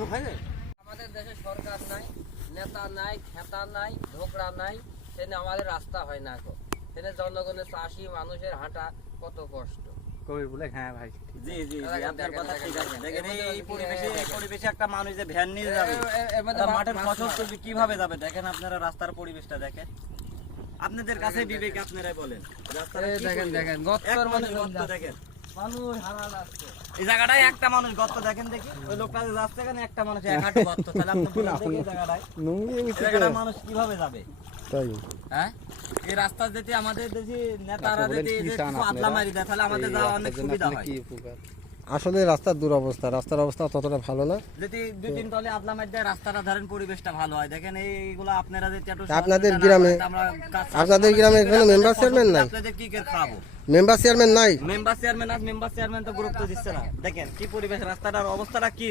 আমাদের দেশে সরকার নাই, নেতা নাই, খেতা নাই, ঢোকরা নাই, সেখানে আমাদের রাস্তা হয় না এখন। সেখানে জনগণের চাষি মানুষের হাঁটা কত কষ্ট। কবি বলে হ্যাঁ ভাই জি জি জি আপনার কথা ঠিক আছে। দেখেন এই পরিবেশে একটা মানুষ যে ভ্যান নিয়ে যাবে, মাঠের ফসল তুলবে কিভাবে যাবে? দেখেন আপনারা রাস্তার পরিবেশটা দেখেন, আপনাদের কাছে বিবেক, আপনারাই বলেন। দেখেন দেখেন গর্তের মধ্যে গর্ত দেখেন, মানুষ হারা যাচ্ছে। এই জায়গাটায় একটা মানুষ গর্ত দেখেন দেখি, ওই লোকটা যে যাচ্ছে এখানে একটা মানুষ এক হাঁটু গর্ত, তাহলে আপনি বলেন দেখি এই জায়গাটায় মানুষ কিভাবে যাবে? হ্যাঁ, এই রাস্তা যেতে আমাদের দেশে নেতারা যদি আদলা মারি দেয় তাহলে আমাদের যাওয়া অনেক সুবিধা হয়। আসলে রাস্তার দুরবস্থা, রাস্তার অবস্থা ততটা ভালো না। যদি দুই দিন তলে আদলা মারি দেয় রাস্তাটা ধরেন পরিবেশটা ভালো হয়। দেখেন এইগুলো আপনারা যদি একটু আপনাদের গ্রামে কোনো মেম্বার চেয়ারম্যান নাই? আপনাদের কি করে খাবো? মেম্বার চেয়ারম্যান নাই? মেম্বার চেয়ারম্যান তো গুরুত্ব দিচ্ছে না। দেখেন কি পরিবেশ, রাস্তাটার অবস্থাটা কি।